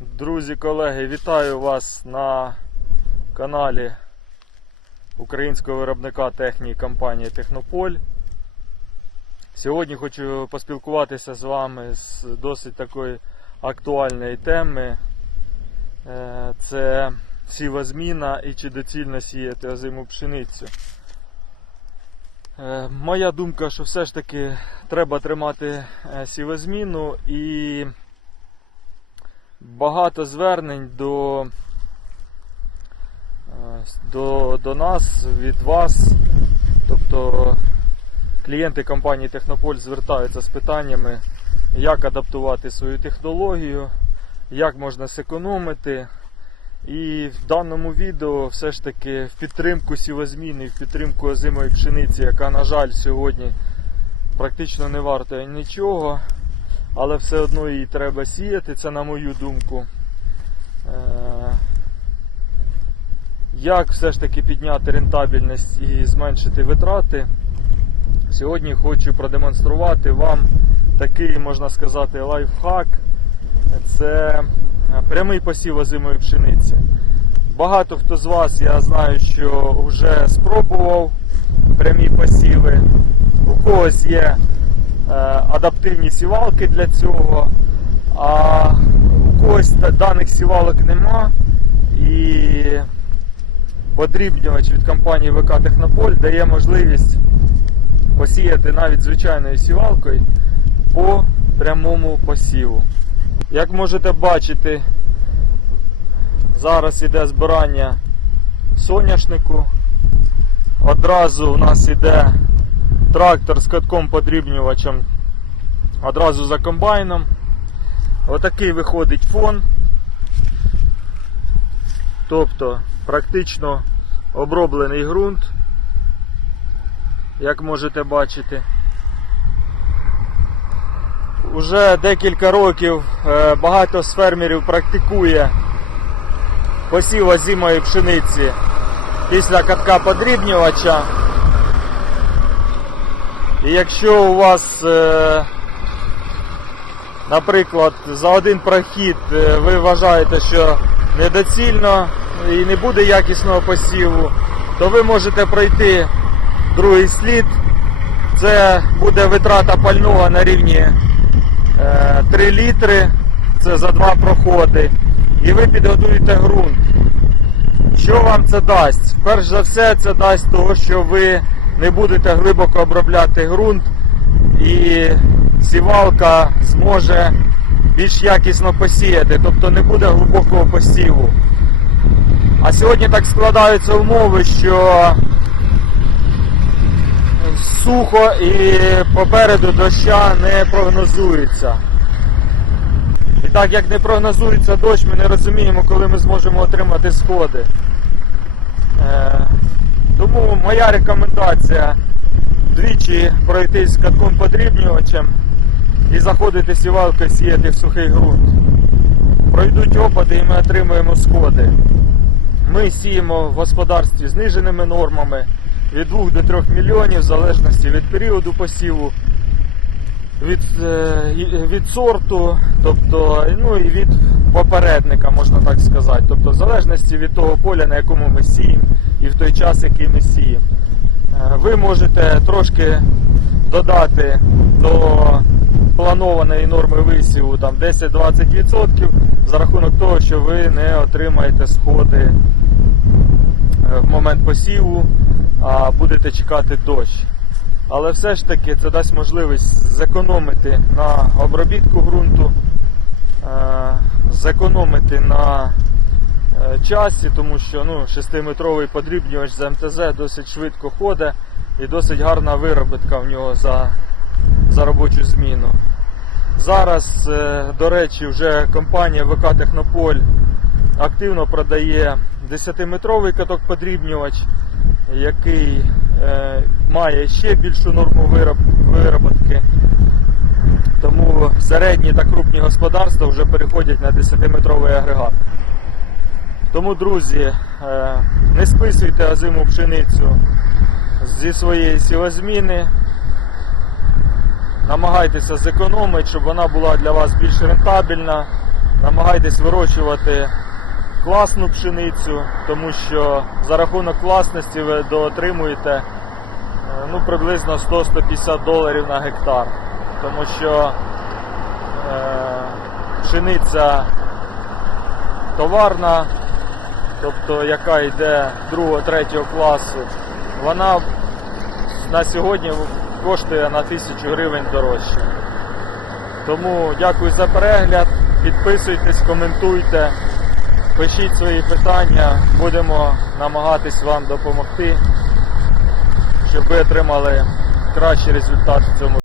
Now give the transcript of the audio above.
Друзі, колеги, вітаю вас на каналі українського виробника техніки компанії Технополь. Сьогодні хочу поспілкуватися з вами з досить такої актуальної теми. Е, Це сівозміна і чи доцільно сіяти озиму пшеницю. Е, Моя думка, що все ж таки треба тримати е, сівозміну і багато звернень до, е, до, до нас, від вас. Тобто клієнти компанії Технополь звертаються з питаннями, як адаптувати свою технологію, як можна зекономити. І в даному відео все ж таки в підтримку сівозміни, в підтримку озимої пшениці, яка, на жаль, сьогодні практично не вартує нічого, але все одно її треба сіяти, це на мою думку. Е, Як все ж таки підняти рентабельність і зменшити витрати? Сьогодні хочу продемонструвати вам такий, можна сказати, лайфхак. Це прямий посів озимої пшениці. Багато хто з вас, я знаю, що вже спробував прямі посіви. У когось є е, адаптивні сівалки для цього, а у когось даних сівалок нема. І подрібнювач від компанії ВК Технополь дає можливість посіяти навіть звичайною сівалкою по прямому посіву. Як можете бачити, зараз іде збирання соняшнику. Одразу у нас іде трактор з катком подрібнювачем одразу за комбайном. Отакий виходить фон. Тобто практично оброблений ґрунт, як можете бачити. Уже декілька років е, багато з фермерів практикує посів озимої пшениці після катка подрібнювача. І якщо у вас, е, наприклад, за один прохід е, ви вважаєте, що недоцільно і не буде якісного посіву, то ви можете пройти другий слід. Це буде витрата пального на рівні е, 3 літри, це за два проходи, і ви підготуєте ґрунт. Що вам це дасть? Перш за все, це дасть того, що ви не будете глибоко обробляти ґрунт, і сівалка зможе більш якісно посіяти, тобто не буде глибокого посіву. А сьогодні так складаються умови, що сухо і попереду доща не прогнозується. І так як не прогнозується дощ, ми не розуміємо, коли ми зможемо отримати сходи. Тому моя рекомендація двічі пройтись катком подрібнювачем і заходити сівалкою сіяти в сухий ґрунт. Пройдуть опади і ми отримуємо сходи. Ми сіємо в господарстві зниженими нормами від 2 до 3 мільйонів, в залежності від періоду посіву, від, е, від сорту, тобто, ну і від попередника, можна так сказати. Тобто, в залежності від того поля, на якому ми сіємо, і в той час, який ми сіємо. Е, Ви можете трошки додати до планованої норми висіву там 10-20% за рахунок того, що ви не отримаєте сходи е, в момент посіву, а будете чекати дощ. Але все ж таки це дасть можливість зекономити на обробітку ґрунту, е, зекономити на е, часі, тому що ну, 6-метровий подрібнювач з МТЗ досить швидко ходить і досить гарна виробітка в нього за, за робочу зміну. Зараз, е, до речі, вже компанія ВК Технополь активно продає 10-метровий каток подрібнювач, який має ще більшу норму вироботки. Тому середні та крупні господарства вже переходять на 10-метровий агрегат. Тому, друзі, е, не списуйте озиму пшеницю зі своєї сівозміни. Намагайтеся зекономити, щоб вона була для вас більш рентабельна. намагайтесь вирощувати класну пшеницю, тому що за рахунок класності ви доотримуєте е, ну, приблизно 100-150 доларів на гектар. Тому що е, пшениця товарна, тобто яка йде 2-3 класу, вона на сьогодні коштує на 1000 гривень дорожче. Тому дякую за перегляд. Підписуйтесь, коментуйте, пишіть свої питання. Будемо намагатись вам допомогти, щоб ви отримали кращий результат в цьому.